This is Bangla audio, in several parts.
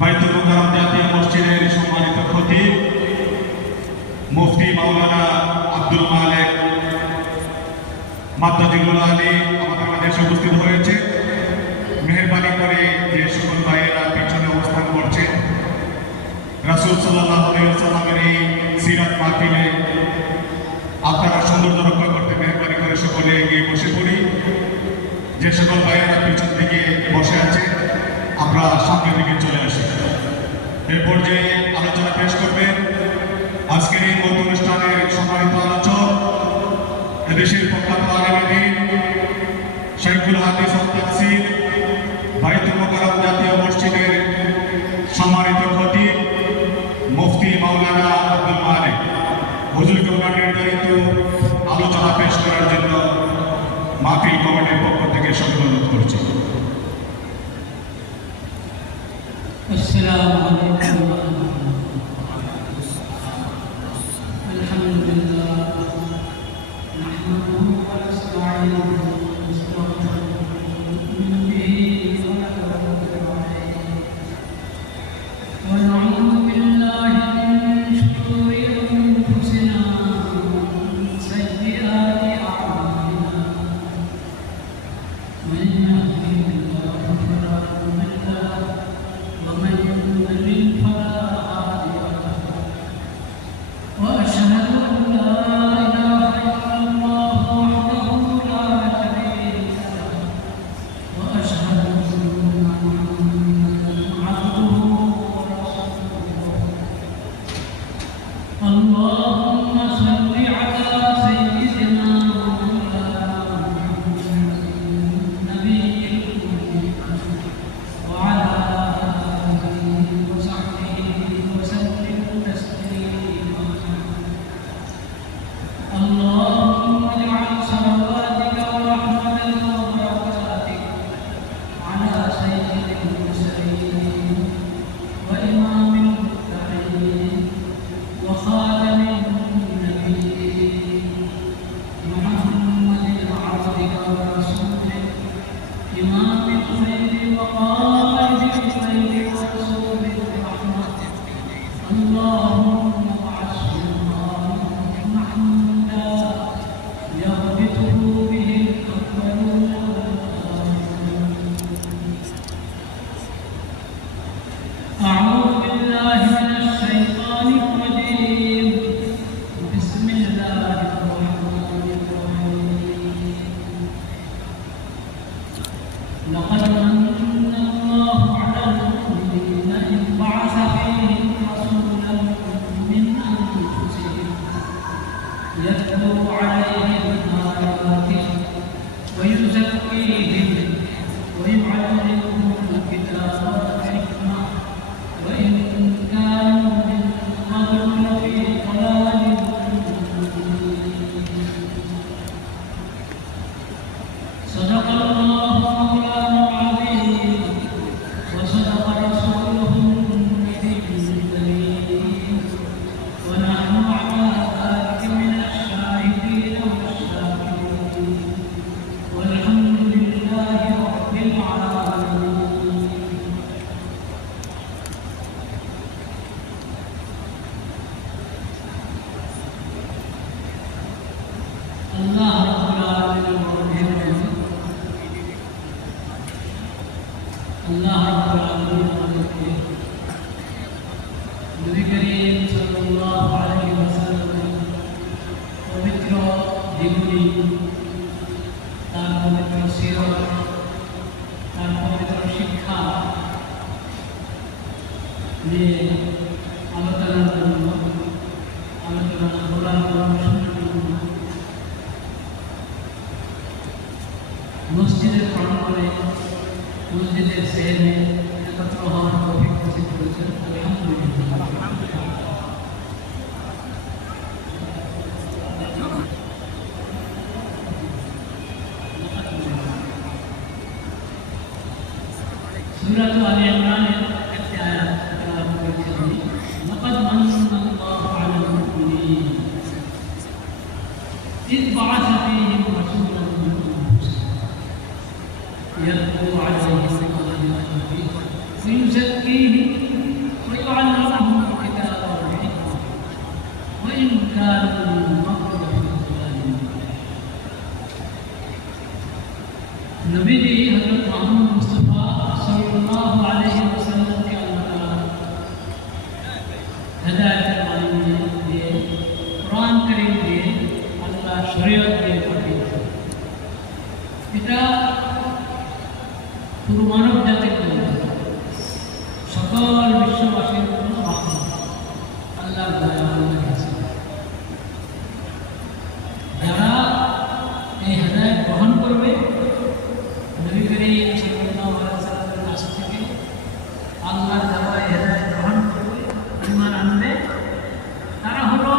বাইতুল মুকাররম জাতীয় মসজিদের সম্মানিত খতিব মুফতি মাওলানা আব্দুল মালেক মাদ্দাজিউল আলী আমাদের মাঝে উপস্থিত হয়েছে। মেহেরবানি করে যে সকল ভাইয়েরা পিছনে অবস্থান করছে, রাসূল সাল্লাল্লাহু আলাইহি ওয়াসাল্লামের এই সিরাত মাহফিলে আপনারা সৌন্দর্য রক্ষা করতে মেহেরবানি করে সকলে এগিয়ে বসে পড়ি। যে সকল ভাইয়েরা পিছন দিকে বসে আছে আমরা সামনের দিকে চলে আসি। এই পর্যায়ে আলোচনা পেশ করবেন আজকের এই মত অনুষ্ঠানের সম্মানিত আলোচক, এদেশের প্রখ্যাত আলেম শাইখুল হাদিস ও তাফসীর বাইতুল মুকাররম জাতীয় মসজিদের সম্মানিত খতিব মুফতি মাওলানা আব্দুল মালেক। হুজুরকে ওনার নির্ধারিত আলোচনা পেশ করার জন্য মাহফিল কমিটির পক্ষ থেকে অনুরোধ করছি। আসসালামু আলাইকুম ওয়া রাহমাতুল্লাহ। আলহামদুলিল্লাহ নাহমাদুহু ওয়া নাস্তাঈনুহু ওয়া নাস্তাগফিরুহু ওয়া নু'মিनु বিহি ওয়া নাতাওয়াক্কালু আলাইহি ওয়া না'উযু বিল্লাহি মিন শুরুরি আনফুসিনা ওয়া মিন sayyi'ati a'malina। من يهده الله فلا مضل له ومن يضلل فلا هادي له واشهد ان لا اله الا الله وحده لا شريك له واشهد ان محمدا عبده ورسوله اللهم صل على سيدنا لقد من الله على المؤمنين إذ بعث فيهم رسولا من أنفسهم يتلو عليهم آياته ويزكيهم ويعلمهم الكتاب والحكمة وإن كانوا من قبل لفي ضلال مبين صدق الله مولانا العظيم وصدق رسوله النبي الكريم ونحن على ذلك من الشاهدين والشاكرين والحمد لله رب العالمين الله رب العالمين আল্লাহ রাব্বুল আলামিন আমাদেরকে নবী করিম সাল্লাল্লাহু আলাইহি ওয়াসাল্লামের পবিত্র জীবনী, তার পবিত্র সিরাত, তার পবিত্র শিক্ষা নিয়ে আলোচনার জন্য, আলোচনা করার জন্য মসজিদের প্রাঙ্গণে, মসজিদের সেনে একত্র হওয়ার তৌফিক নসিব করেছেন। আলহামদুলিল্লাহ। সূরা আলে ইমরানের একটি আয়াত তেলাওয়াত করেছি আমি। লাকাদ মান্নাল্লাহু আলাল মুমিনিন ইয বা'আসা ফীহিম রাসূলান মিন আনফুসিহিম يتلو عليهم آياته يزكيهم ويعلمهم الكتاب والحكمة وإن كانوا من قبل لفي ضلال مبين. नबी हजरत मोहम्मद मुस्तफ़ा सल्लल्लाहु अलैहि वसल्लम के अल्लाह हिदायत मानने दिए, कुरान करीम दिए, अल्लाह शरीयत दिए पढ़ी। এটা পুরো মানব জাতির জন্য, সকল বিশ্ববাসীর জন্য রহমত, আল্লাহর দয়া আল্লাহর কাছে। যারা এই হিদায়াত গ্রহণ করবে, নবী করিম সাল্লাল্লাহু আলাইহি ওয়াসাল্লামের কাছ থেকে আল্লাহর দেওয়া এই হিদায়াত গ্রহণ করবে, ঈমান আনবে, তারা হলো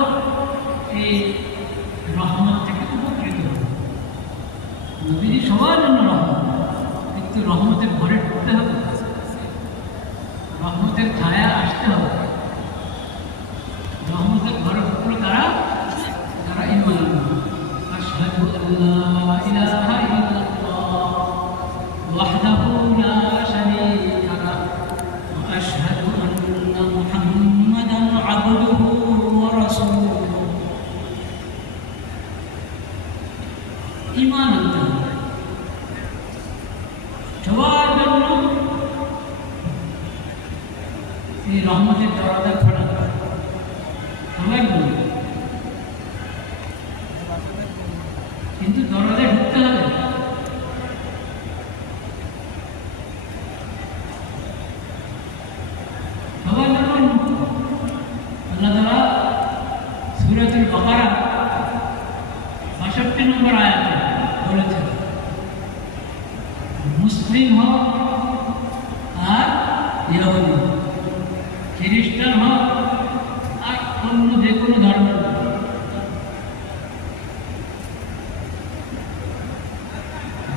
এই রহমত থেকে উপকৃত হবে। নবীজি সবার জন্য রহমত, কিন্তু রহমতের ঘরে ঢুকতে হবে, রহমতের ছায়া আসতে হবে। রহমতের ঘরে ঢুকলো তারা, তারা ঈমান আনবে। আশহাদু আল্লা ইলাহা ইল্লাল্লাহ ওয়াহদাহু লা শারীকা লাহু ওয়া আশহাদু আন্না মুহাম্মাদান আবদুহু ওয়া রাসূলুহু। ঈমান আনতে হবে সবার জন্য। এই রহমতের দরজা খোলা সবার জন্য, কিন্তু দরজায় ঢুকতে হবে। সবার জন্য উন্মুক্ত। আল্লাহ তাআলা সূরাতুল বাকারা ৬২ নম্বর আয়াতে বলেছেন, মুসলিম হোক আর ইহুদি, খ্রিস্টান হোক আর অন্য যে কোনো ধর্মের লোক,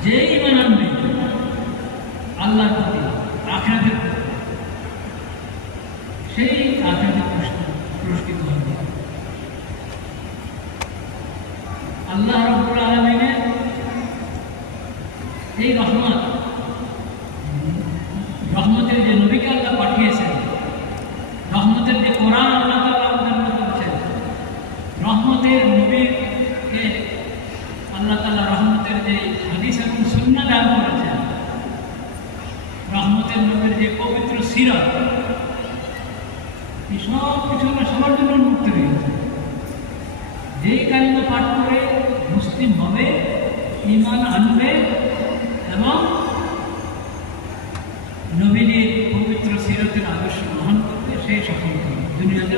যে ঈমান আনবে আল্লাহর প্রতি, আখিরাতের প্রতি, সেই আখিরাতে পুরস্কৃত হবে। আল্লাহ রাব্বুল আলামিনের এই রহমত, রহমতের যে নবীকে আল্লাহ পাঠিয়েছেন, রহমতের যে কোরআন আল্লাহ তাআলা অবতীর্ণ করেছেন, রহমতের নবীকে আল্লাহ তাআলা রহমতের যে হাদিস এবং সুন্নাহ দান করেছেন, রহমতের নবীর যে পবিত্র সিরাত, এই সব কিছু সবার জন্য উন্মুক্ত রয়েছে। যেই কালিমা পাঠ করে মুসলিম হবে, ঈমান আনবে এবং নবীজির পবিত্র সিরাতের আদর্শ গ্রহণ করবে, সেই সফল হবে দুনিয়াতে।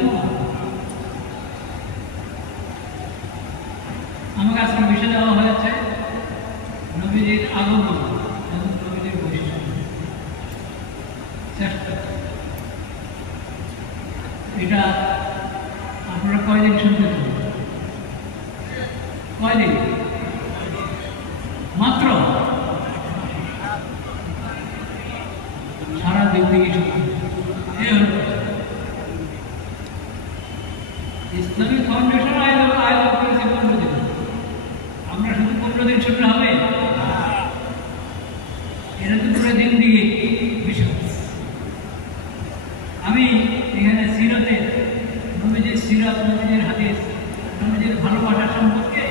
আমাকে আজকে বিষয় দেওয়া হয়েছে নবীজির আগমন এবং নবীজির বৈশিষ্ট্য। চেষ্টা এটা আপনারা কয়দিন শুনতে পাবেন? কয়দিন? মাত্র সারা জিন্দগি শুনতে। এই হল ইসলামিক ফাউন্ডেশন আয়োজন করেছে 15 দিন। আমরা শুধু 15 দিন শুনলে হবে? এটা তো পুরো জিন্দগি বিষয়। আমি এখানে সিরাতে নবীজির সিরাত, নবীজির হাদিস, নবীজির ভালোবাসা সম্পর্কে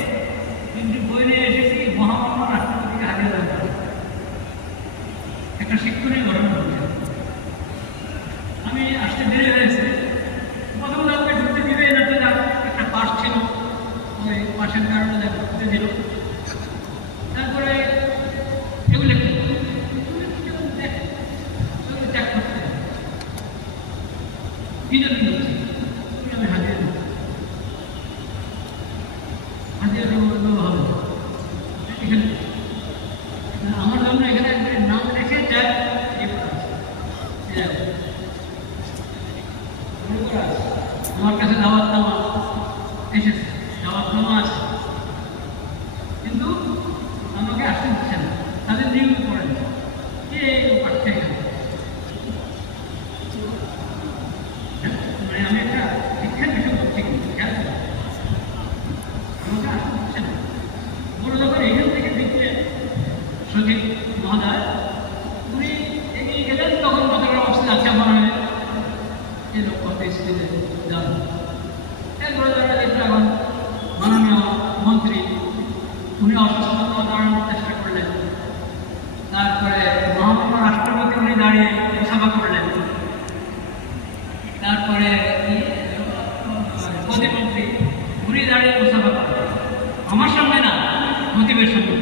কিন্তু বই নিয়ে এসেছি মহামান্য রাষ্ট্রপতিকে হাজির হয়েছে। একটা শিক্ষণীয় ঘটনা হচ্ছে। আমি আসতে দেরি হয়েছে, প্রথম ধাপে ঢুকতে দিবে না, একটা পাশ ছিল, ওই পাশের কারণে ঢুকতে দিল। তারপরে এগুলো ত্যাগ করতে কি জন্য হচ্ছে, আমি হাজির হাজির হবে এখানে। আমার জন্য এখানে নাম রেখে যায়, আমার কাছে দাওয়াতনামা এসেছে, দাওয়াতনামা আছে, কিন্তু আমাকে আসতে দিচ্ছে না। তাদের নিয়ম করেন কে পাঠছে এখানে, মানে আমি একটা শিক্ষার বিষয় বলছি, কিন্তু খেয়াল করি আমাকে আসতে দিচ্ছে না। বড় যখন এখান থেকে দেখলেন সচিব মহোদয়, উনি এগিয়ে গেলেন, তখন কতটা অবস্থা আছে মনে হয় মসজিদে যান। এরপরে দেখা যেটা এখন মাননীয় মন্ত্রী উনি অসুস্থতা দাঁড়ানোর চেষ্টা করলেন, তারপরে মহামান্য রাষ্ট্রপতি উনি দাঁড়িয়ে সভা করলেন, তারপরে প্রতিমন্ত্রী উনি দাঁড়িয়ে সভা করলেন। আমার সামনে না, খতিবের সামনে,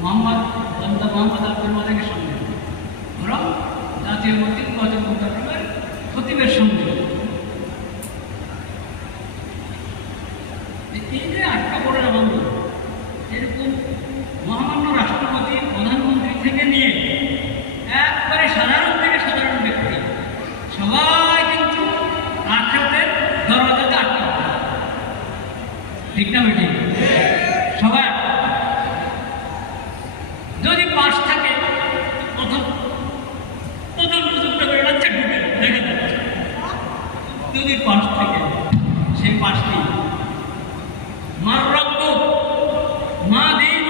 মোহাম্মদ আব্দুল মালিকের সামনে, বরং জাতীয় মসজিদ মুতাকাব্বির খতিবের সামনে। এই যে আটকা পড়ে বন্ধু, এরকম মহামান্য রাষ্ট্রপতি প্রধানমন্ত্রী থেকে নিয়ে একবারে সাধারণ থেকে সাধারণ ব্যক্তি সবাই কিন্তু আখিরাতের দরজাতে আটকা পড়ে। ঠিক না ঠিক? সবাই যদি পাশ থাকে প্রথম করে রাখছে ঢুকে দেখা যাচ্ছে, যদি পাশ থাকে সেই পাশটি মার রক্ত মা দিন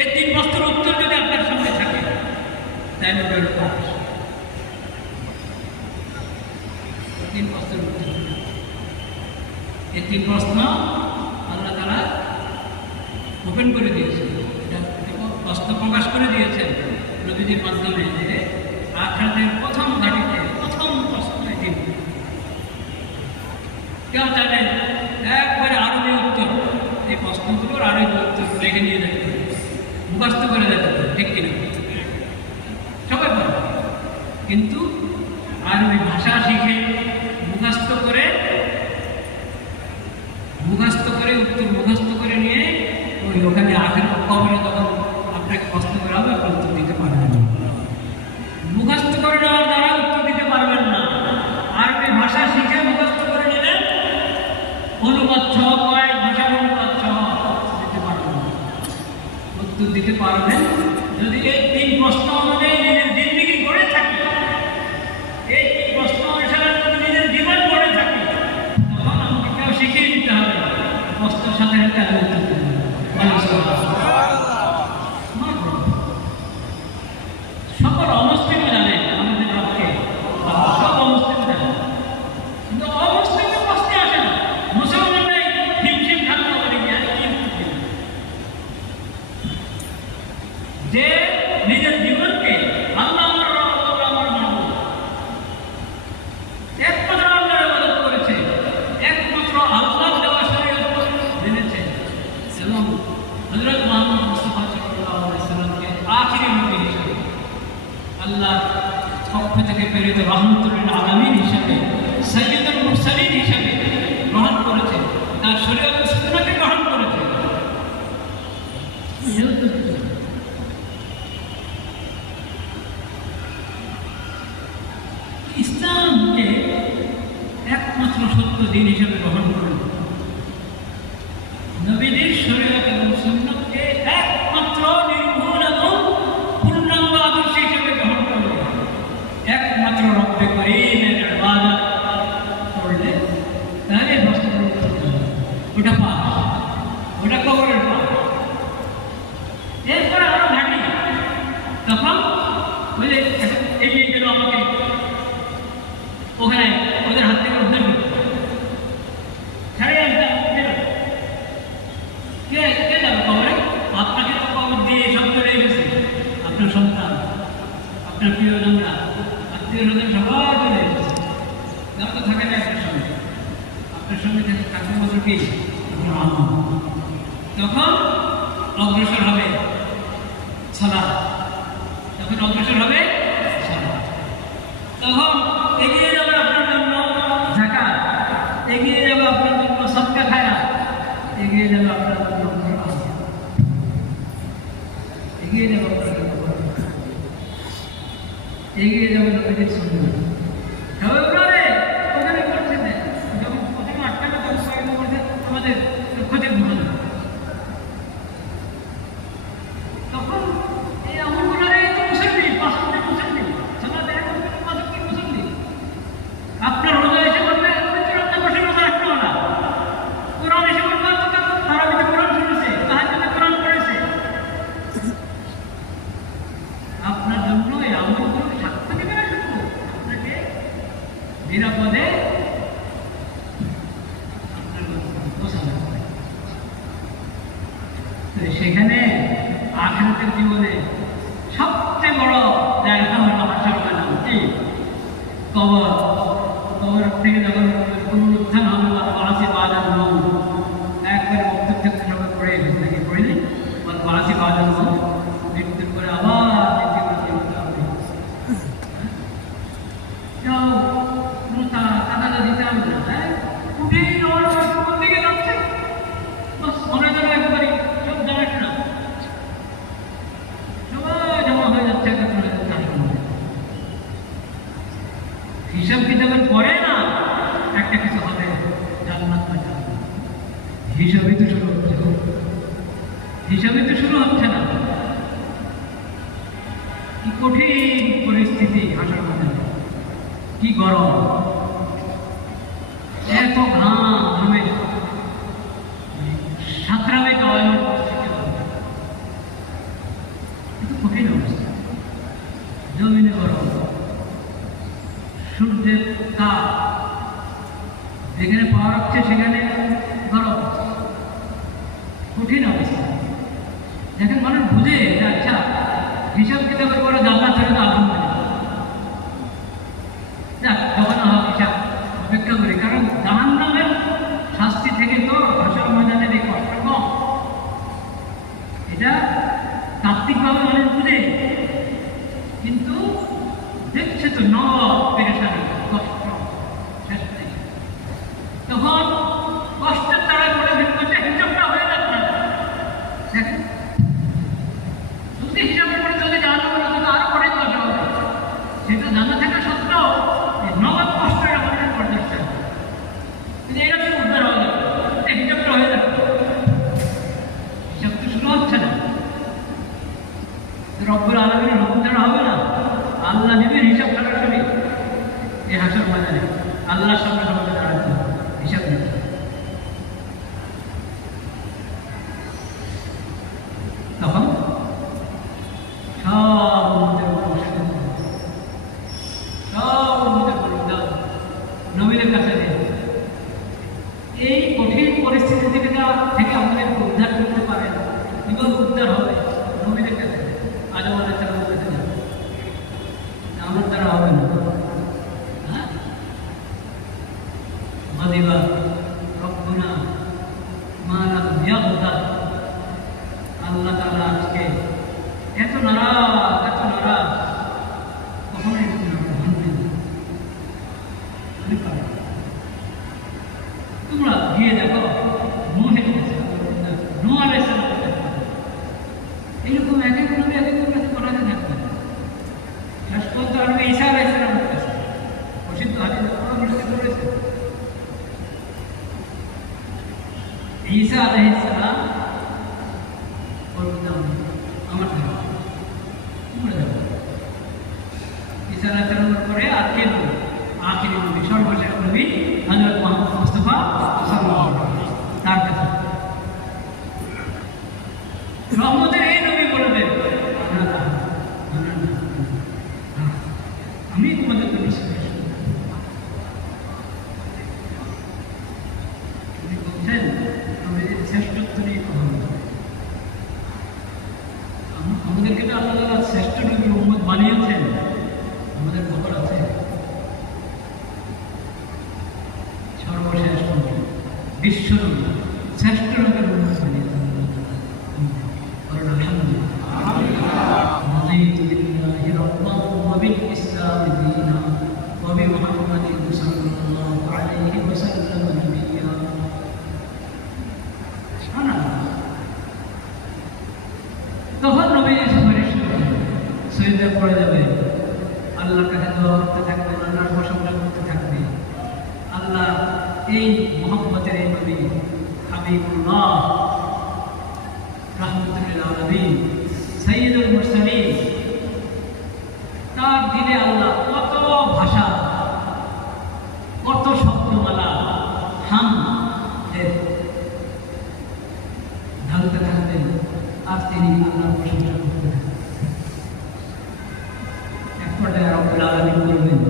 এই তিন প্রশ্নের উত্তর যদি আপনার সামনে থাকে তাহলে ওটার পাশ। তিন প্রশ্নের উত্তর, এই তিন প্রশ্ন আল্লাহ তাআলা ওপেন করে দিয়েছেন, প্রশ্ন প্রকাশ করে দিয়েছেন নবীদের মাধ্যমে যে আখিরাতের প্রথম ঘাটিতে প্রথম প্রশ্ন এটি। কেউ জানেন একবারে আরবি উত্তর, এই প্রশ্নগুলোর আরবি উত্তর লেখে নিয়ে যেতে হবে, মুখস্থ করে যেতে হবে, ঠিক কিনা? সবাই পারে, কিন্তু আরবি ভাষা শিখে মুখস্থ করে উত্তর মুখস্থ করে নিয়ে ওই ওখানে আখের কবরে তখন আপনাকে প্রশ্ন করা হবে, আপনি উত্তর দিতে পারবেন না। মুখস্থ করে নেওয়ার দ্বারা উত্তর দিতে পারবেন না। আরবি ভাষা শিখে মুখস্থ করে নিলেন, অনুবাদ সহ কয়েক ভাষার অনুবাদ সহ দিতে পারবেন না। উত্তর দিতে পারবেন যদি এই তিন প্রশ্ন অনুযায়ী নিজের জিন্দেগি গড়ে থাকে, এই তিন প্রশ্ন অনুসারে নিজের জীবন গড়ে থাকে, তখন আমাকে কেউ শিখিয়ে দিতে হবে প্রশ্নের সাথে সাথে আমি উত্তর দেব। সকল অমুসলিম জানে আমাদের রবকে, সব অমুসলিম জানে, কিন্তু অমুসলিমের প্রশ্নে আসে না। মুসলমানরাই হিমশিম খাদ্য করে গিয়ে যে নিজের জীবনকে আল্লাহ আমার মাহবুব একমাত্র আল্লাহর ইবাদত করেছে, একমাত্র আল্লাহ দেওয়া শরীয়ত জেনেছে এবং হযরত মুহাম্মদ মুস্তাফা সাল্লাল্লাহু আলাইহি সাল্লামকে আখিরি নবী হিসেবে আল্লাহর পক্ষ থেকে প্রেরিত রাহমাতুল লিল আলামিন হিসেবে, সাইয়্যিদুল মুরসালিন হিসেবে গ্রহণ করেছে, তার শরীয়ত সুন্নাহকে গ্রহণ করেছে। ইসলামকে একমাত্র সত্য দিন হিসেবে গ্রহণ করল, নবীদের শরীয়ত এবং সুন্নাহকে একমাত্র নির্ভুল এবং পূর্ণাঙ্গ আদর্শ হিসেবে গ্রহণ করল, একমাত্র রব্বে করিমের ইবাদত করলে তাহলে ওটা পাপ, ওটা কবরের পাপ। এরপরে আরো ঘাটি, তখন বলে এগিয়ে গেল আমাকে ওখানে ওদের হাত থেকে উদ্ধার করতে কে যাবে কবরে? আপনাকে তো কবর দিয়ে সব চলে গেছে, আপনার সন্তান, আপনার প্রিয়জনরা, আত্মীয় স্বজন সবাই চলে এসেছে, তারা তো থাকে না আপনার সঙ্গে থাকতে মাত্র কি তখন অগ্রসর হবে সালাত, তখন অগ্রসর হবে সালাত, তখন এগিয়ে যাবে আপনার জন্য যাকাত, এগিয়ে যাবে আপনার জন্য সদকা খায়রাত, এগিয়ে যাবে আপনার জন্য এগিয়ে যাবে আপনার জন্য এগিয়ে যাবে নবীদের সুন্নাহ। তবে ওনারে ওখানে করছে না, যখন প্রথমে আটকানো তখন কয়েকটা করছে আমাদের ক্ষতি ভুল, তখন এই আমল ওনারে তো মুসল্লি, পাঁচটি মুসল্লি, সালাতে এখন পাঁচটি মুসল্লি, আপনার রোজা এসে বলবে আপনার বসে রোজা রাখতে না, কোরআন এসে বলবে তারা কোরআন শুনেছে, তাহাজ্জুদে কোরআন পড়েছে, আপনার জন্য এই আমল পদে আপনার পৌঁছানো হবে। তো সেখানে আখিরাতের জীবনে সবচেয়ে বড় জায়গা হলো হাসর ময়দান। কি কবর, কবর থেকে যখন পুনরুত্থান হবে বালাসি বাজার মন, একবারে মুক্ত থেকে সবাই পড়ে নাকি পড়েনি বালাসি বাজার মন, মৃত্যুর পরে আবার দ্বিতীয় জীবন হবে। টাকাটা দিতে হবে না, হ্যাঁ উঠে যাওয়ার কোন দিকে যাচ্ছে মনে যেন একবারই সব জানাস না, সবাই জমা হয়ে যাচ্ছে। হিসাব কিতাবের পরে না একটা কিছু হবে, জান্নাত বা জাহান্নাম। হিসাবই তো শুরু হচ্ছে, হিসাবই তো শুরু হচ্ছে না। কি কঠিন পরিস্থিতি হাসার মধ্যে, কি গরম, এত ঘাম ঘামে সাঁতরাবে কাওয়ানোর পরিস্থিতি হবে, কিন্তু কঠিন অবস্থা। জমিনে গরম, সূর্যের তাপ, যেখানে পাওয়া রাখছে সেখানে গরম, কঠিন অবস্থা। দেখেন মানুষ বুঝে যে আচ্ছা হিসাব কিতাবের পরে জান্নাত থেকে তো আলহামদুলিল্লাহ, যাক যখন হোক হিসাব অপেক্ষা করি, কারণ জাহান্নামের শাস্তি থেকে তো হাসর ময়দানের এই কষ্ট কম। এটা তাত্ত্বিকভাবে মানুষ বুঝে, কিন্তু দেখছে তো পেরেশানি, কষ্ট শেষ নেই। তখন কষ্টের তারা করে করছে হিসাবটা হয়ে যাচ্ছে না। দেখেন যদি হিসাবের পরে চলে যাওয়া যাবে না, তাহলে আরো পরে কষ্ট হবে। সেটা জানা থাকা সত্ত্বেও নগদ কষ্টের আমাদের পর্যাপ্ত, কিন্তু এটা কি উদ্ধার হয়ে যাবে, হিসাবটা হয়ে যাবে, হিসাব তো শুরু হচ্ছে না। রব্বুল আলামিনের হুকুম ছাড়া হবে না। আল্লাহ নেবেন হিসাব সরাসরি এই হাসর ময়দানে, আল্লাহর সামনে সমাজে দাঁড়াতে হিসাব নেবে। তখন সব নবীদের কাছে এই কঠিন পরিস্থিতি থেকে আমাদের উদ্ধার করতে পারেন, কিভাবে উদ্ধার হবে নবীদের কাছে, আজ আমাদের তারা কাছে যাবে, আমার দ্বারা হবে না। হ্যাঁ মাদিবা রব্বুনা মা লাম ইয়াগফির, আল্লাহ তাআলা আজকে এত নারাজ কখনোই তোমরা গিয়ে দেখো নূহের কাছে, নূহ আলাইহিস সালাম এইরকম এক এক নবী এক এক কাছে কোরআনে থাকবে। শেষ পর্যন্ত আসবে ঈসা আলাইহিস সালামের কাছে, প্রসিদ্ধ হাদিসে উল্লেখ করেছে ঈসা আলাইহিস সালাম বলতেন আমার ধারণা তোমরা যাবো। ঈসা আলাইহিস সালামের পরে আর কে নবী, আখিরি নবী, সর্বশেষ নবী হযরত মুহাম্মদ মুস্তাফা সাল্লাল্লাহু আলাইহি ওয়াসাল্লাম, তার কাছে রহমতের এই নবী বলবেন আমি তোমাদেরকে বিশ্বাস করি। তিনি বলছেন আমাদের শ্রেষ্ঠত্ব নিয়ে কথা বলছেন, আমাদেরকে তো আল্লাহ তাআলা শ্রেষ্ঠ নবী উম্মত বানিয়েছেন, আমাদের খবর আছে সর্বশেষ নবী, বিশ্ব নবী, শ্রেষ্ঠ নবীর উম্মত বানিয়েছেন। رضيت بالله ربا وبالإسلام دينا وبمحمد صلى الله عليه وسلم نبيا। তখন নবী সুপারিশ সহিদে পড়ে যাবে, আল্লাহর কাছে দোয়া করতে থাকবে, আল্লাহর প্রশংসা করতে থাকবে। আল্লাহ এই মুহাম্মদের এই নবী হাবিবুল্লাহ রাহমাতুল লিল আলামিন সাইয়্যিদুল মুরসালিন, তার দিলে আল্লাহ কত ভাষা, কত শব্দমালা ঢালতে থাকবেন, আর তিনি আল্লাহর প্রশংসা করতে থাকবেন। এক পর্যায়ে রব্বুল আলামিন বলবেন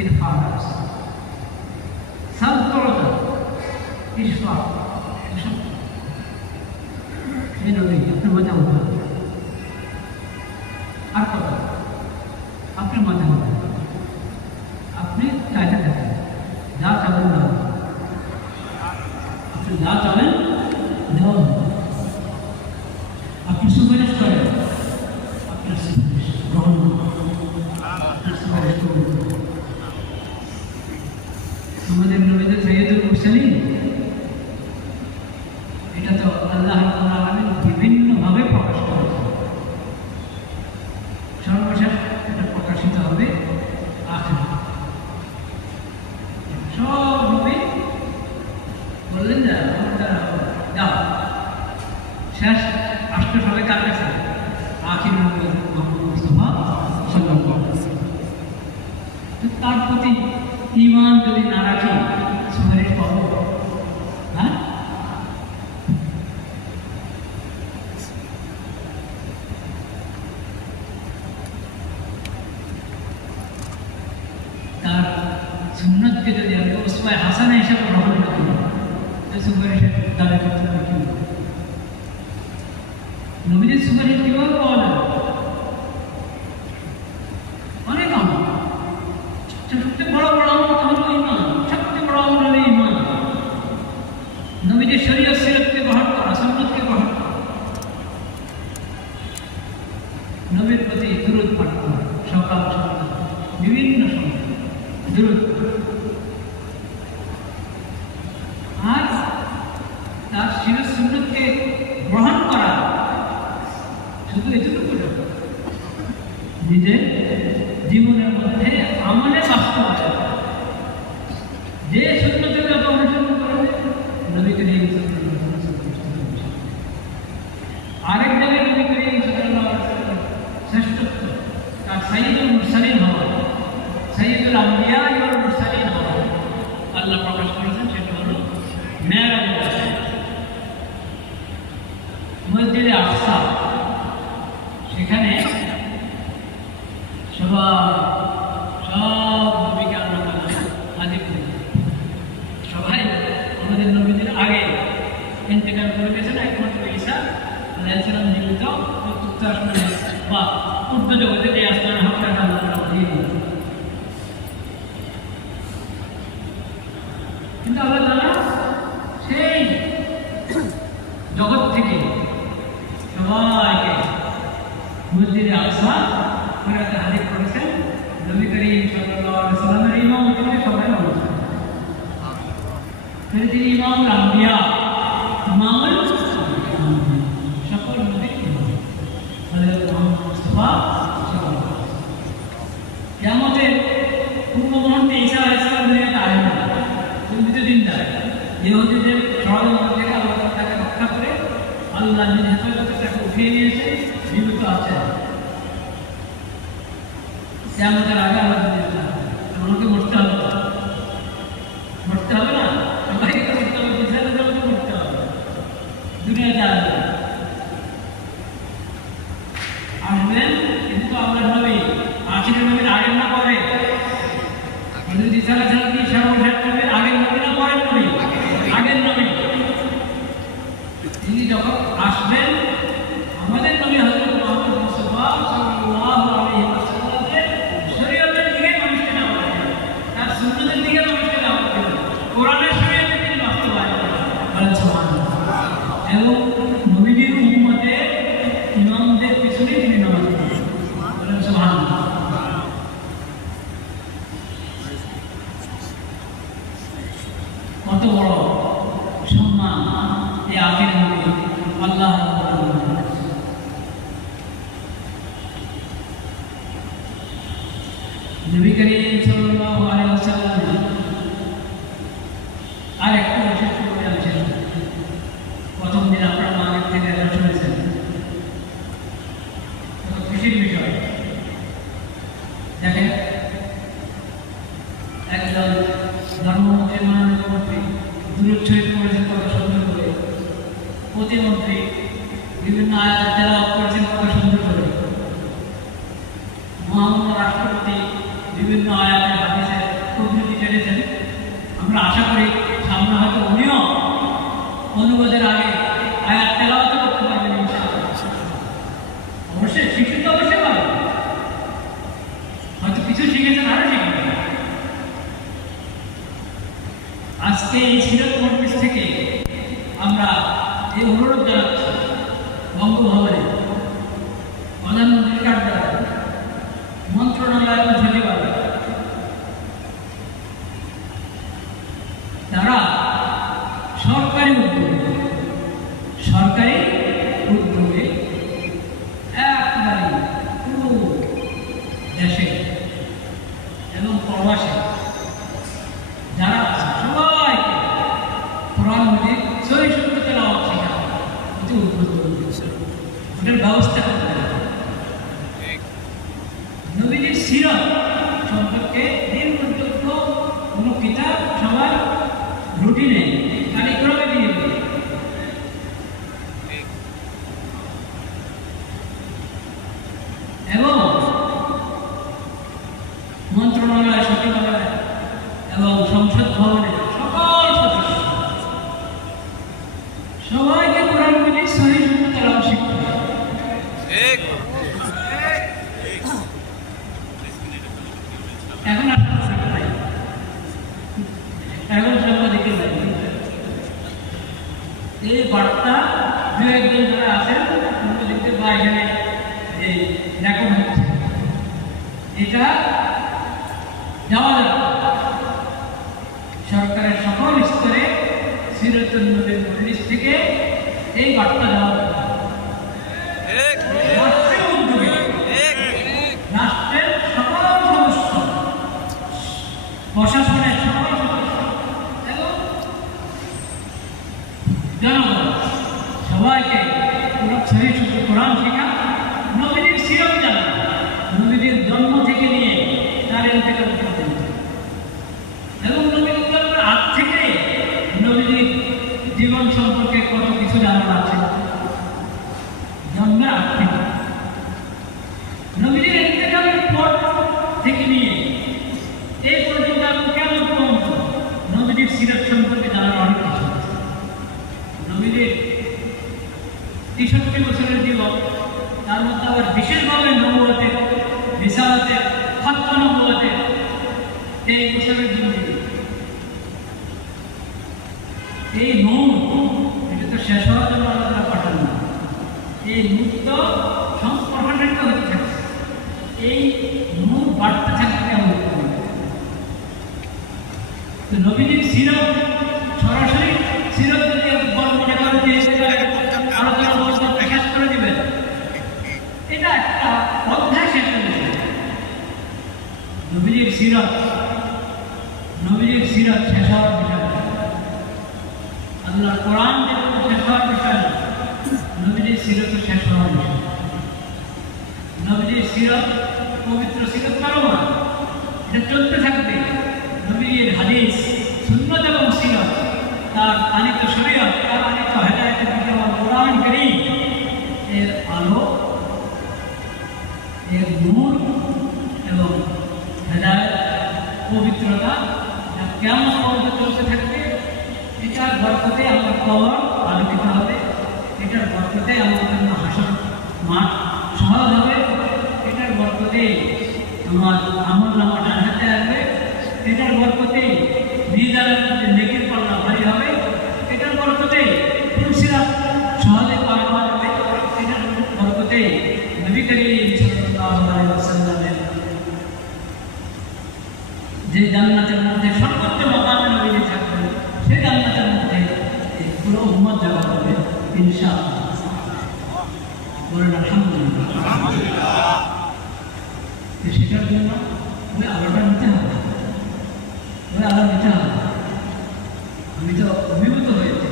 ইরফা আর কত আপনার মাথায় মাথায় আপনি চাইতে থাকেন, যা চাবেন না আপনি যা চাবেন দেওয়া হবে। আপনি সুপারিশ করেন, আপনার সুপারিশ গ্রহণ করুন, আপনার সুপারিশ করুন। আমাদের নবীদের সৈয়দুল মুরসালিন, এটা তো আল্লাহ রাব্বুল আলামিন বিভিন্নভাবে প্রকাশ করেছেন। সর্বশেষ এটা প্রকাশিত হবে আখিরাতে। সব নবী বললেন যে যাও, শেষ আসতে হবে কার কাছে? আখির নবী মুহাম্মদ মুস্তাফা সাল্লাল্লাহু আলাইহি ওয়াসাল্লাম। তার প্রতি ঈমান যদি না রাখি সুপারিশ পাবো? হ্যাঁ, তার সুন্নতকে যদি আমি উসওয়ায়ে হাসানা হিসেবে গ্রহণ না করি, তাহলে সুপারিশের দাবি করতে হবে কি? নবীদের সুপারিশ কিভাবে পাওয়া যাবে? অনেক আমল, সবচেয়ে বড় বড় আমল হলো ঈমান। সবচেয়ে বড় আমল হলো ঈমান। নবীদের শরীয়ত সিরাতকে গ্রহণ করা, সুন্নতকে গ্রহণ করা, নবীর প্রতি দুরূদ পাঠ করা, সকাল সন্ধ্যা বিভিন্ন সময় দুরূদ, আর তার সিরাত সুন্নতকে গ্রহণ করা। শুধু এটুকু না, নিজের জীবনের মধ্যে আমলে বাস্তবায়ন। যে সুন্নতের যত অনুসরণ করবে নবী করিম সাল্লাল্লাহু আলাইহি ওয়াসাল্লাম, আরেক জায়গায় নবী করিম সাল্লাল্লাহু আলাইহি ওয়াসাল্লাম শ্রেষ্ঠত্ব, তার সাইয়্যিদুল মুরসালিন হওয়া, সাইয়্যিদুল আম্বিয়া ওয়াল মুরসালিন হওয়া আল্লাহ প্রকাশ করেছেন। সেটা হলো মেরাজের রাতে মসজিদে আকসা, সেখানে সব নবীকে আল্লাহ তাআলা হাজির করেছেন। সবাই আমাদের নবীদের আগে ইন্তেকাল করে গেছেন, একমাত্র ঈসা আলাইহিস সালাম জীবিত চতুর্থ আসমানে বা ঊর্ধ্ব জগতে যে আসমানের হকটা আল্লাহ তাআলা দিয়ে দিয়েছেন। কিন্তু আল্লাহ তাআলা সেই জগৎ থেকে সবাইকে মসজিদে আকসা মেরাজে হাজির করেছেন। নবী করিম সাল্লাল্লাহু আলাইহি ওয়াসাল্লামের ইমামতিতে সবাই অনুষ্ঠান। তিনি ইমামুল আম্বিয়া, ইমামুল সকল নবীর ইমাম হযরত মুহাম্মদ মুস্তাফা সাল্লাল্লাহু আলাইহি ওয়াসাল্লাম। কিয়ামতের পূর্ব মুহূর্তে ঈসা আলাইহিস সালাম দুনিয়াতে আসবেন, দ্বিতীয় দিন যায়। ইহুদীদের ষড়যন্ত্র থেকে আল্লাহ তাকে রক্ষা করে আল্লাহ নিজে হেফাজতে তাকে উঠিয়ে নিয়েছে, জীবিত আছে। কিয়ামতের আগে আল্লাহ দুনিয়াতে আসবেন। আমাকে মরতে হবে না, মরতে হবে না, সবাইকে মরতে হবে, বিচারের জগতে মরতে হবে। দুনিয়াতে আসবেন, কিন্তু আমরা নবী আখিরের নবীর আগের না পরে? হযরত ঈসা আলাইহিস সালাম কি সর্বশেষ নবীর আগের নবী না পরের নবী? আগের নবী। তিনি যখন আসবেন, আমাদের নবী হযরত মুহাম্মদ মুস্তাফা সাল্লাল্লাহু আলাইহি ওয়াসাল্লামের শরীয়তের দিকে মানুষকে দাওয়াত দেন, তার সুন্নতের দিকে মানুষকে দাওয়াত দেন, কোরআনের শরীয়তের তিনি বাস্তবায়ন করেন। বলেন সুবহানাল্লাহ। এবং নবীজির উম্মতে ইমামদের পিছনে তিনি নামাজ পড়েন। বলেন সুবহানাল্লাহ। কত বড় সম্মান এই আখির নবী আল্লাহ রাব্বুল আলামিন। নবী করিম সাল্লাল্লাহু আলাইহি ওয়াসাল্লাম আর একটা বিশেষ করে আছেন। প্রথম দিন আপনারা মাগরিব থেকে শুনেছেন, কত খুশির বিষয়। দেখেন, একজন ধর্মমন্ত্রী, মনোনীত মন্ত্রী দুরূদ শরীফ পড়েছেন কত সুন্দর করে, প্রতিমন্ত্রী বিভিন্ন আয়াত তেলাওয়াত করেছেন কত সুন্দর করে, মহামান্য রাষ্ট্রপতি বিভিন্ন আয়াতের হাদিসের উদ্ধৃতি টেনেছেন। আমরা আশা করি সামনে হয়তো উনিও অনুবাদের আগে আয়াত তেলাওয়াত করতে পারবেন ইনশাআল্লাহ। অবশ্যই শিক্ষিত অবশ্যই পারবেন। আজকে এই সিরাত মজলিস থেকে আমরা এই অনুরোধ জানাচ্ছি বঙ্গভবনে প্রধানমন্ত্রীর কার্যালয় মন্ত্রণালয় এবং সচিবালয় তারা সরকারি উদ্যোগে একবারে পুরো দেশে এবং প্রবাসে যারা আছে সবাইকে কোরআন মাজিদ সহি শুদ্ধ তেলাওয়াত শেখানো অতি উদ্বুদ্ধ করেছে। ওটার ব্যবস্থা করতে হবে। নবীজির সিরাত সম্পর্কে নির্ভরযোগ্য কোনো কিতাব সবার রুটিনে কারিক্রমে দিয়ে দেবে। এবং মন্ত্রণালয় সচিবালয় এবং সংসদ ভবনের সকল সদস্য সবাইকে কোরআন মাজিদ সহি শুদ্ধ তেলাওয়াত শিখতে হবে। এখন এখন সাংবাদিকের এই বার্তা দু একজন যারা আছেন সাংবাদিকদের বা এখানে যে রেকর্ড হচ্ছে এটা যাওয়া যাবে সরকারের সকল স্তরে সিরাতুন নবীর মজলিস থেকে এই বার্তা যাওয়া যাবে। রাষ্ট্রের উদ্যোগে রাষ্ট্রের সকল সদস্য প্রশাসনের সকল সদস্য এবং জনগণ সবাইকে সহি শুদ্ধ কোরআন শেখা, নবীজির সিরাত জানা, নবীজির জন্ম থেকে নিয়ে তার ইন্তেকাল পর্যন্ত এবং নবীর জন্মের আগ থেকে নবীজির জীবন সম্পর্কে কত কিছু জানার আছে। জন্মের আগ থেকে নবীজির ইন্তেকালের পর থেকে নিয়ে এই পর্যন্ত এবং কেমন পর্যন্ত নবীজির সিরাত সম্পর্কে জানার অনেক কিছু আছে। নবীজির ৬৩ বছরের জীবন, তার মধ্যে আবার বিশেষভাবে নবুয়তে রিসালাতে খতম নবুয়তে ২৩ বছরের জিন্দেগি। এই নূর এটা তো শেষ হওয়ার জন্য আলোচনা পাঠানো, এই নূর তো সম্প্রসারিত হতে থাকে, এই নূর বাড়তে থাকবে। তো নবীজির সিরাত সরাসরি সিরাত যদি মনে করে দিয়ে আলোচনা বলতে শেষ করে দিবেন, এটা একটা অধ্যায় শেষ হয়ে যাবে। নবীজির সিরাত শেষ হওয়ার বিষয় না, আল্লাহ কোরআন যেরকম শেষ হওয়ার বিষয় না, নবীজির সিরাত শেষ হওয়ার বিষয়। নবীজির সিরাত পবিত্র সিরাত কারণ এটা চলতে থাকবে। নবীজির হাদিস, সুন্নাত এবং সিরাত, তার আনিত শরীয়ত, তার আনিত হেদায়েতের দিকে কোরআন কারীম এর আলো, এর নূর এবং হেদায়েত পবিত্রতা কেমন পর্যন্ত চলতে থাকবে। এটার বরকতে আমার কবর আলোকিত হবে, এটার বরকতে আমার জন্য হাসর মাঠ সহজ হবে, এটার বরকতে আমার আমল নামা ডান হাতে আসবে, এটার বরকতে মিজানের মধ্যে নেকির পাল্লা ভারী হবে, এটার বরকতে ফুলসিরাত সহজে পার হওয়া যাবে, এটার বরকতে নবী করিম সাল্লাল্লাহু আলাইহি ওয়াসাল্লামের যে জান্নাতের মধ্যে সর্বোচ্চ মাকামে নবীজি থাকবেন, সেই জান্নাতের মধ্যে পুরো উম্মত যাওয়া হবে ইনশাআল্লাহ। বলেন আলহামদুলিল্লাহ। সেটার জন্য ওই আলোটা নিতে হবে, ওই আলো নিতে হবে। আমি তো অভিভূত হয়েছি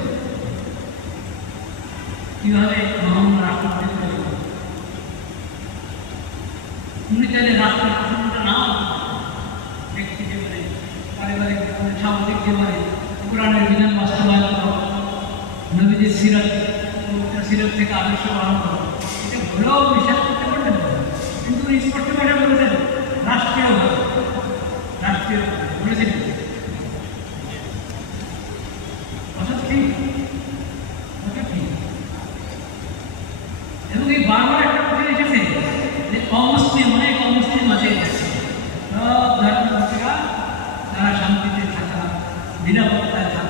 কিভাবে মহান রাষ্ট্রপতি তৈরি করবে। উনি চাইলে রাষ্ট্রপতিটা নাও ব্যক্তি জীবনে, পারিবারিক জীবনে, সামাজিক জীবনে কোরআনের বিধান বাস্তবায়ন করো, নবীজির সিরাত থেকে আদর্শ পালন করো, এটা ভুলেও বিশ্বাস করতে পারবেন না। কিন্তু স্পষ্ট ভাবে বলেছেন রাষ্ট্রীয় বলেছেন এবং এই বারবার একটা কথা এসেছে যে অমুসলিম, অনেক অমুসলিম আছে, সব ধর্মের লোকেরা তারা শান্তিতে থাকা, নিরাপত্তায় থাকা,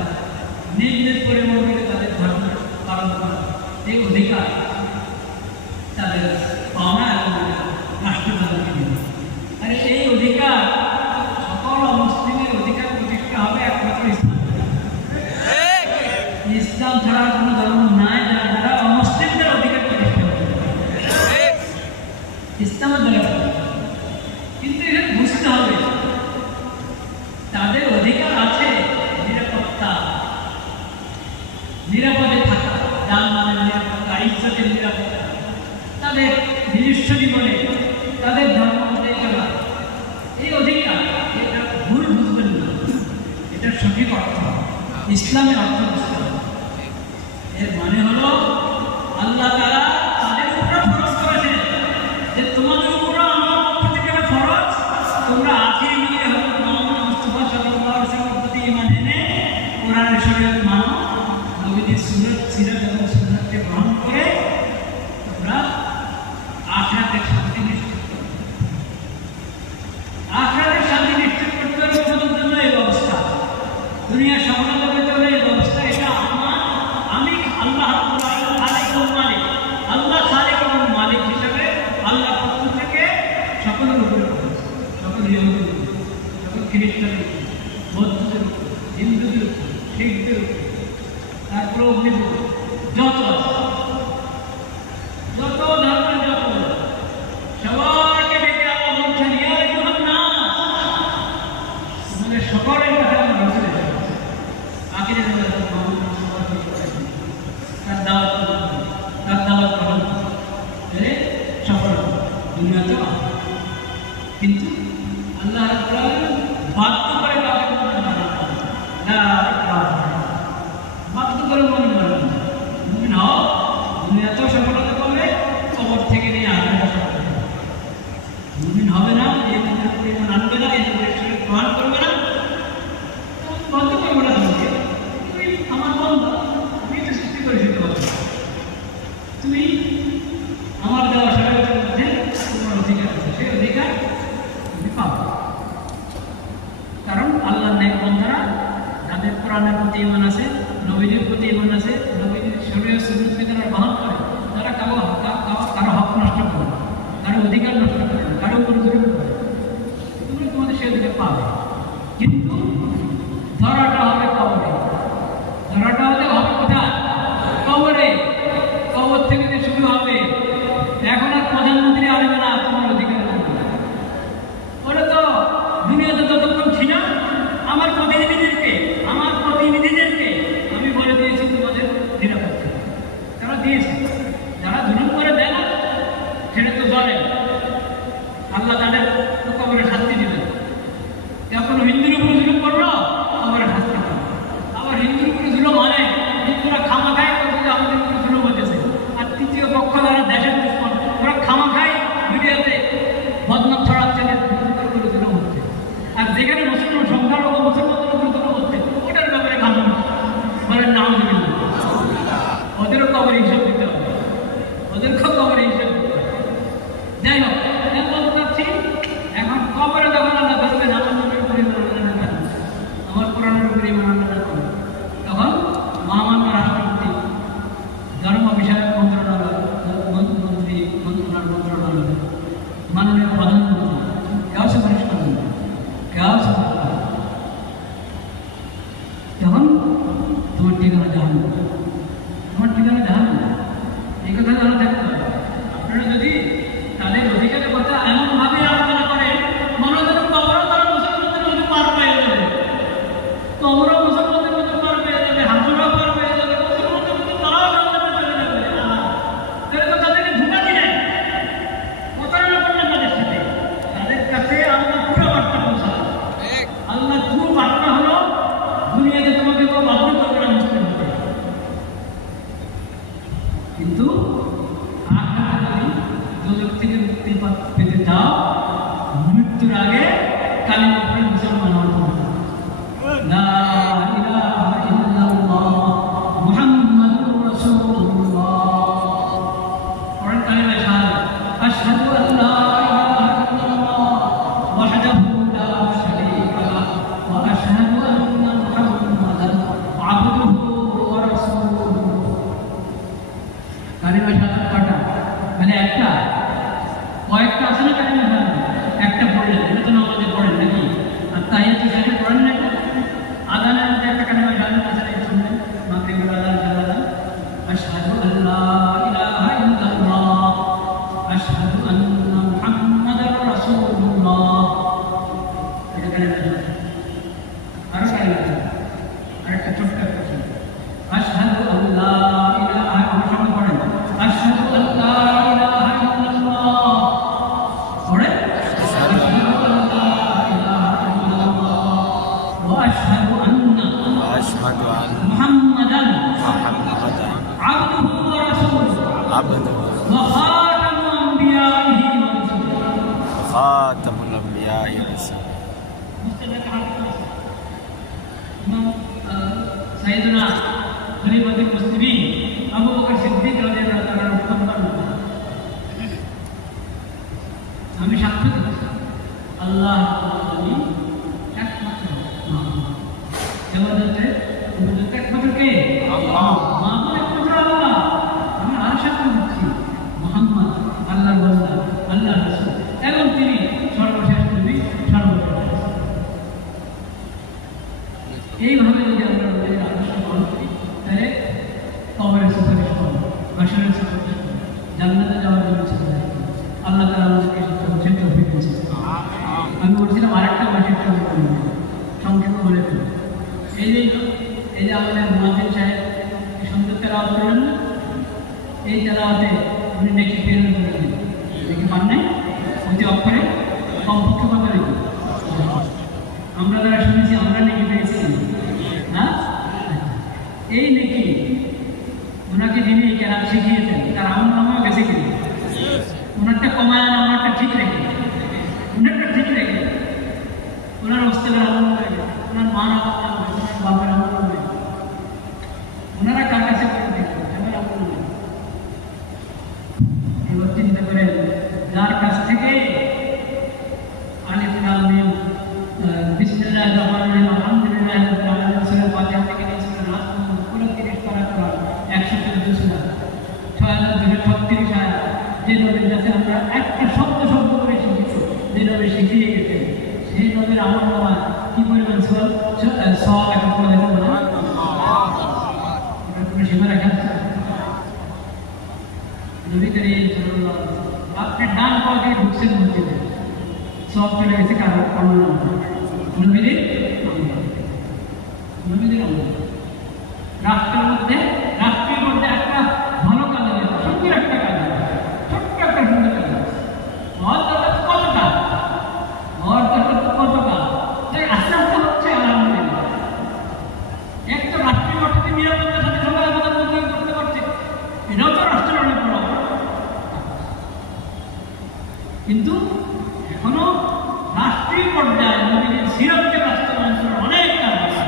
ইসলামের দ্বারা। কিন্তু এখানে বুঝতে হবে তাদের অধিকার আছে নিরাপত্তা, নিরাপদে থাকা, জানমালের নিরাপত্তা, ইজ্জতের নিরাপত্তা, তাদের নিজস্ব জীবনে তাদের ধর্ম মতে চলা, এই অধিকার। এটা ভুল বুঝবেন না, এটা সঠিক অর্থ, ইসলামের অর্থ বুঝতে হবে। এর মানে হলো আল্লাহ তাআলা তাদের উপর ফরজ করেছেন যে তোমাদের উপর আমার পক্ষ থেকে ফরজ, তোমরা আখিরি নবী হযরত মুহাম্মদ মুস্তাফা সাল্লাল্লাহু আলাইহি ওয়াসাল্লামের প্রতি ঈমান এনে কোরআনের শরীয়ত মানো, নবীদের সুন্নাত সিরাত এবং সুন্নাতকে গ্রহণ করে তোমরা আখিরাতের শান্তি নিশ্চিত করো। আখিরাতের শান্তি নিশ্চিত করতে হলে তোমাদের জন্য এই ব্যবস্থা, দুনিয়ার সফলতা পেতে হলে এই ব্যবস্থা। এটা আমি আল্লাহ খালিক ও মালিক, আল্লাহ খালিক এবং মালিক হিসাবে আল্লাহর পক্ষ থেকে সকলের উপরে করেছে, সকল ইহুদিদের উপরে, সকল খ্রিস্টানদের উপরে, বৌদ্ধদের উপরে, হিন্দুদের উপরে, শিখদের উপরে, তারপরে অগ্নিদের উপরে, যত ধর্মের যত সবাইকে ডেকে আল্লাহ বলছেন ইয়া আইয়ুহান নাস, তোমাদের সকলের কাছে আমি রসুল এসেছি। আখিরে তার দাওয়াত গ্রহণ করে সফল দুনিয়াতে। কিন্তু আল্লাহ রাব্বুল আলামিন বাধ্য করে কাউকে বাধ্য করে মুমিন হও, দুনিয়াতেও সফলতা পাবে, কবর থেকে নিয়ে আখিরাতে সফলতা পাবে। মুমিন হবে না, এই মনের উপরে ঈমান আনবে না, এই নবীর শরীয়ত গ্রহণ করবে না, বন্ধ করবে না তোমাকে। তুমি আমার বান্দা, আমি তো সৃষ্টি করেছি তোমাকে, তুমি আমার দেওয়া শরীয়তের মধ্যে তোমার অধিকার আছে, সেই অধিকার তুমি পাবে। কারণ আল্লাহর নেক বান্দারা যাদের কোরআনের প্রতি ঈমান আছে, নবীদের প্রতি ঈমান আছে, নবীদের শরীয়ত সুন্নাতকে তারা গ্রহণ করে, তারা কারো হক নষ্ট করে না, কারো অধিকার নষ্ট করে না, কারো উপর জুলুম করে না। তোমরা তোমাদের সেই অধিকার পাবে, কিন্তু ধরাটা হবে কবরে। ধরাটা হতে হবে কোথায়? কবরে। কবর থেকে যে শুরু হবে, এখন আর প্রধানমন্ত্রী আসবে না তোমার অধিকার। ওরা তো দুনিয়াতে ততক্ষণ ছিল, আমার প্রতিনিধিদেরকে আমি বলে দিয়েছি তোমাদের নিরাপত্তা, তারা দিয়েছে। যারা জুলুম করে দেয় না, সেটা তো বলে আল্লাহ তাদের কবরে শাস্তি দিবেন। যখন হিন্দুর উপরে জুলুম করলো, কবরে শাস্তি দিবেন। আবার হিন্দুর উপরে জুলুম মানে হিন্দুরা খামা খায়, আমাদের উপরে জুলুম হতেছে। আর তৃতীয় পক্ষ যারা দেশের দুশ্মন, ওরা খামা খায়, মিডিয়াতে বদনাম ছড়াচ্ছে, হিন্দুদের উপরে জুলুম হচ্ছে। আর যেখানে মুসলমান সংখ্যালঘু মুসলমানদের উপরে জুলুম হচ্ছে, ওটার ব্যাপারে কানুন বলেন নাম দিবেন, ওদেরও কবরে হিসাব দিতে হবে, ওদেরকেও কবরে হিসাব দিতে হবে। যাই হোক, বলতে চাচ্ছি এখন কবরে যখন আল্লাহ ধরবেন আমার নবীর উপরে ঈমান আনলেন না, আমার কোরআনের উপরে ঈমান আনলেন না, তখন মহামান্য রাষ্ট্রপতি, ধর্ম বিষয়ক মন্ত্রণালয়, মাননীয় প্রধানমন্ত্রী, কেউ সুপারিশ করবেন, কেউ সুপারিশ করবেন, তখন তোমার ঠিকানা জাহান্নাম, তোমার ঠিকানা জাহান্নাম। এই কথা জানা থাকতে হবে। আপনারা যদি তাদের অধিকারের কথা এমনভাবে আলোচনা করেন, মনে হয় কবরও তারা মুসলমানদের মধ্যে পার পেয়ে যাবে, কবরও মুসলমানদের মধ্যে পার পেয়ে যাবে, হাসুরাও পার পেয়ে যাবে, মুসলমানদের মধ্যে তারাও জান্নাতে চলে যাবে। তাহলে তো তাদেরকে ধোঁকা দিলেন, প্রতারণা করলেন তাদের সাথে। তাদের কাছে আল্লাহ পুরো বার্তা পৌঁছায়। আল্লাহ পুরো বার্তা হলো দুনিয়াতে তোমাকে কেউ বাধ্য করবে না মুসলিম হতে, কিন্তু আখিরাতে যদি দোজখ থেকে মুক্তি পেতে চাও, মৃত্যুর আগে কালিমা পড়ে মুসলমান হতে হবে। লা ইলাহা ইল্লাল্লাহ মুহাম্মাদুর রাসূলুল্লাহ। পড়েন কালিমা শাহাদাত, আশহাদু আল্লা ইলাহা ইল্লাল্লাহ ওয়াহদাহু লা শারীকা লাহু ওয়া আশহাদু আন্না মুহাম্মাদান আবদুহু ওয়া রাসূলুহু। কালিমা শাহাদাত কয়টা? মানে একটা, কয়েকটা আছে না কালিমা শাহাদাত? একটা পড়লেন, এটা তো নামাজে পড়েন নাকি? আর তাহিয়াতুল শরীফ পড়েন না? আযানের মধ্যে একটা কালিমা শাহাদাত আছে, এটা শুনবেন, মাগরিবের আযান, আযান, আশহাদু আল্লা ইলাহা ইল্লাল্লাহ আশহাদু আন্না মুহাম্মাদান খাতামুল আম্বিয়া ওয়াস রাসূল। সাইয়েদনা খলিফাতুল মুসলিমিন আবু বকর সিদ্দিক রাদিয়াল্লাহু তাআলার উত্তম বান্দা। আমি সাক্ষ্য দিচ্ছি আল্লাহ আলামিন একমাত্র মাহবুব। ইবাদতের উপযুক্ত একমাত্র কে? আল্লাহ। মাহবুব একমাত্র আল্লাহ। আমি আর সাক্ষ্য দিচ্ছি মুহাম্মদ আল্লাহর বান্দা, আল্লাহর রাসূল এবং তিনি সর্বশেষ নবী, সর্বশেষ রাসূল। এইভাবে যদি আমরা নবীর আদর্শ পালন করি তাহলে কবরের সুপারিশ পাবো, বাসরের সুপারিশ পাবো, জান্নাতে যাওয়ার জন্য সুপারিশ পাবো। আল্লাহ তাআলা আমাদেরকে সবচেয়ে তৌফিক দিয়েছেন। আমি বলছিলাম আরেকটা মাসের সংক্ষেপে বলে ফেলি। এই যে আমাদের মুয়াজ্জিন সাহেব সুন্দর তেলাওয়াত করলেন না, এই তেলাওয়াতে উনি নেকি পেয়ে দিলেন, নেকি পান নাই প্রতি অক্ষরে কমপক্ষে কত নেকি? আমরা যারা শুনেছি আমরা নেকি পেয়েছি না? এই নেকি ওনাকে যিনি কেরাত শিখিয়েছেন তার আমল নামাও গেছে কিনা? ওনারটা কমায় না, ওনারটা ঠিক রেখে, ওনারটা ঠিক রেখে, ওনার ওস্তাদের আমল হয়ে গেছে, ওনার মার আমল না হয়ে গেছে, ওনার বাবার আমল হয়ে গেছে। ওনারা কার কাছে করে দেখবেন? আমার আমল নেই। এবার চিন্তা করেন যার কাছ থেকে আলিফ লাম মিম বিসমিল্লাহির রহমানির রহিম আলহামদুলিল্লাহি রাব্বিল আলামিন সূরা ফাতিহা থেকে নিয়ে সূরা নাস পর্যন্ত পুরো 30 পারা কোরআন 114 সূরা 6236 আয়াত, যে নবীর কাছে আমরা একটা শব্দ শব্দ করে শিখেছি, যে নবী শিখিয়ে গেছেন সেই নবীর আমল নামায় কি পরিমাণ সওয়াব একটা করে দেবেন না? এটা কোনো সীমা রাখা আছে? নবী করিম সাল্লাল্লাহু আলাইহি ওয়াসাল্লাম আপনি ডান পা দিয়ে ঢুকছেন মসজিদে, সব চলে গেছে কারো আমল নামায়। নবীর আমল। রাষ্ট্রের মধ্যে একটা ভালো কাজ আছে, সুন্দর একটা কাজ আছে, ছোট্ট একটা সুন্দর কাজ আছে। কতটা আস্তে আস্তে হচ্ছে আলহামদুলিল্লাহ। একটা রাষ্ট্রীয় অর্থনীতি নিরাপত্তার সাথে সবাই আমাদের মধ্যে করতে পারছে, এটাও তো রাষ্ট্রের অনেক বড়। কিন্তু এখনো রাষ্ট্রীয় পর্যায়ে নবীর সিরাতকে বাস্তবায়ন করার অনেক কাজ আছে।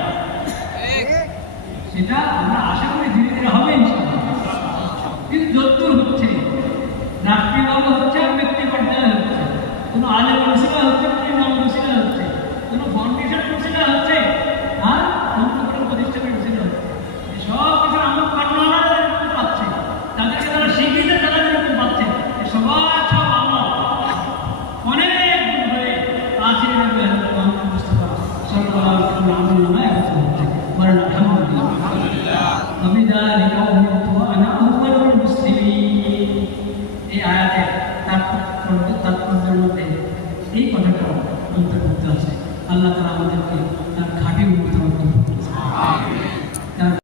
সেটা আমরা আশা করি ধীরে ধীরে হবে ইনশাআল্লাহ। কিন্তু যতদূর হচ্ছে রাষ্ট্রীয়ভাবে হচ্ছে আর ব্যক্তি পর্যায়ে হচ্ছে, কোনো আলেম রসিলা হচ্ছে, কোনো ইমাম রসিলা হচ্ছে, কোনো ফাউন্ডেশন রসিলা হচ্ছে, আর অন্য কোনো প্রতিষ্ঠানের রসিলা হচ্ছে। সব কিছু আমরা পান্নারা যেরকম পাচ্ছে, তাদেরকে যারা শিখিয়েছে তারা যেরকম পাচ্ছে, সবার সব আমরা অনেক দূর হয়ে আশির নবী হযরত মুহাম্মদ মুস্তাফা সাল্লাল্লাহু আলাইহি ওয়াসাল্লাম নামে একত্র হচ্ছে। বলেন আলহামদুলিল্লাহ। আবিদালিকা উমিরতু আনা আউয়ালুল মুসলিমিন। এই আয়াতে তাৎপর্যের মধ্যে এই কথাটা অন্তর্ভুক্ত আছে। আল্লাহ তাআলা আমাদেরকে তার খাঁটি উম্মতের অন্তর্ভুক্ত করেছেন।